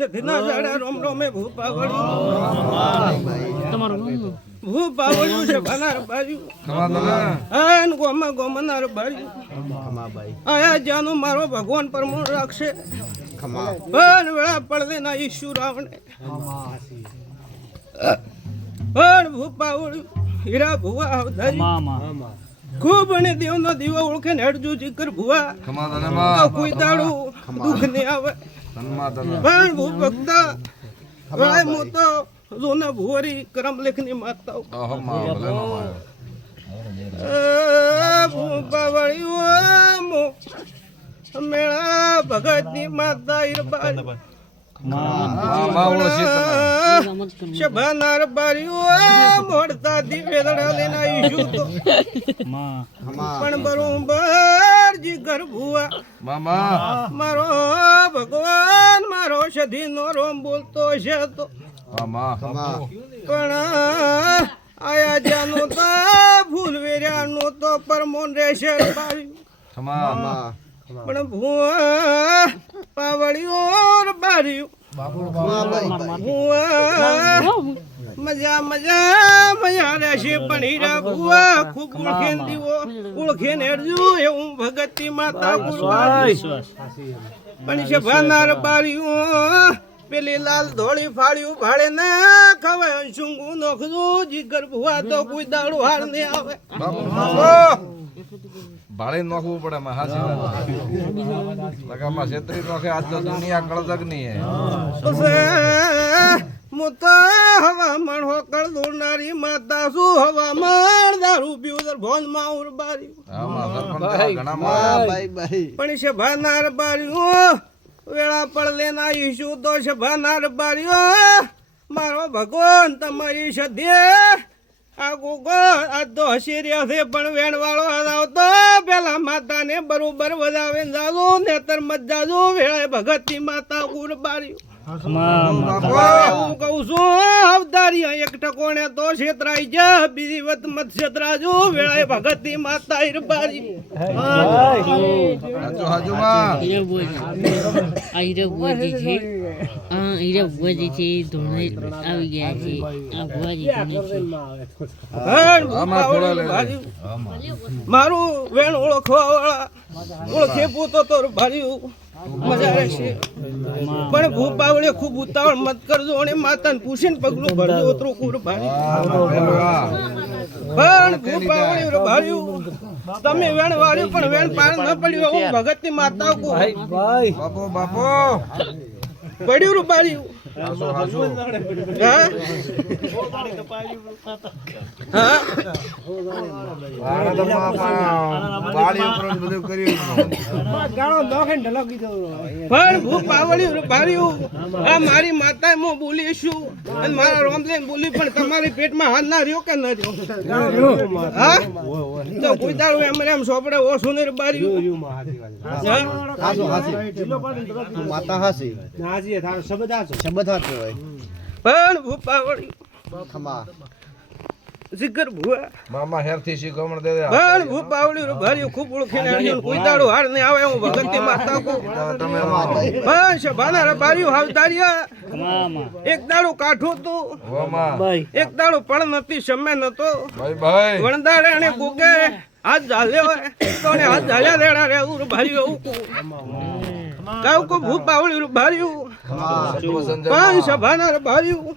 છે ધીના જાડા રોમ રોમે ભૂપા વળ્યું ભૂપા વળ્યું છે ભનાર બાર્યું આન ગોમાં ગોમનાર બાર્યું આયા જાનું મારો ભગવાન પરમોણ રાખશે પણ વેળા પડદે ના ઈશ્વર આવણે પણ ભૂપા વળ્યું હીરા ભુવા આવધારી ખૂબ અને દેવનો દીવો ઓળખે ને હડજુ જીકર ભુવા તો કોઈ દાડું દુઃખ નહીં આવે પણ ભૂ ભક્તા વાય મોતો જોના ભુવરી કરમ લેખની માતાઓ ભૂપા વળ્યું મો મેળા ભગતની માતા ઈરબારી શભાનાર બાર્યું મોડતા દી વેદડા લેના ઈશુ તો પણ બરોબર જીગર ભુવા મારો ભગવાન મારો સધીનો રોમ બોલતો છે તો પણ આયા જાનો તો ભૂલ વેર્યાનો તો પરમોન રહેશે બાર્યું પણ ભુવા પાવળિયો બાર્યું મજા મજા મજા રહેશે પણ હીરા ભુવા ખૂબ ઓળખે દીવો ઓળખે ને હરજુ એવું ભગતી માતા પણ છે ભાનાર બાર્યું પેલી લાલ ધોળી ફાળ્યું ભાડે ના ખવાય શુંગું નોખું જીગર ભુવા તો કોઈ દાડું હાર ને આવે ભાડે નોખવું પડે હાસી લગામાં છેતરી નોખે આજ તો દુનિયા કળજક નહીં મુતો હવામાન હોકળ દોરનારી માતા શું હવામાન દારૂ પીવું ભોન માં ઉરબારી પણ છે ભાનાર બાર્યું વેળા પડલે ના ઈશુ તો છે ભાનાર બાર્યું મારો ભગવાન તમારી સધ્ય આ ગોગો આ તો હસી રહ્યા છે પણ વેણ વાળો આવતો પેલા માતા ને બરોબર વધાવે જાજો નેતર મત જાજો વેળાએ ભગતની માતા કુરબાર્યું હું કહું છું અવતારી એક ટકોણે તો છેતરાઈ જા બીજી વત મત છેતરાજો વેળાએ ભગતની માતા ઈરબારી મારું વેણ ઓળખવા વાળા ઓળખે પૂતો તો ભર્યું મજા રહેશે પણ ભૂપાવળે ખૂબ ઉતાવળ મત કરજો અને માતાને પૂછીને પગલું ભરજો ઓતરું કુર ભારી પણ ભૂપાવળે ભર્યું તમે વેણ વાળ્યું પણ વેણ પાર ન પડ્યું હું ભગતની માતા કો બાપો બાપો પડ્યું રૂપાળ્યું મારી માતા હું બોલીશું અને મારા રોમલેન બોલી પણ તમારી પેટમાં હાથ ના રહ્યો કે ન રહ્યો તો કોઈ દાડું એમ એમ સોપડે ઓછું ને બાર્યું માતા હાસી પણ ભૂપા વળ્યું જીગર ભુવા મામા હેરથી શીખવણ દે પણ ભૂપાવળ્યું ભર્યું ખૂબ ઓળખીને કોઈ દાડું હાર નહીં આવે હું ભગતની માતા કો પણ શભાના બાર્યું હાવતાર્યા એક દાડું કાઠું તું એક દાડું પણ નથી સમય નતો વણદાડે અને ગોગે હાથ ઝાલ્યો તો હાથ ઝાલ્યા રેડા રેવું ભર્યું એવું કાવ કો ભૂપાવળ્યું ભર્યું પણ સભાના ભર્યું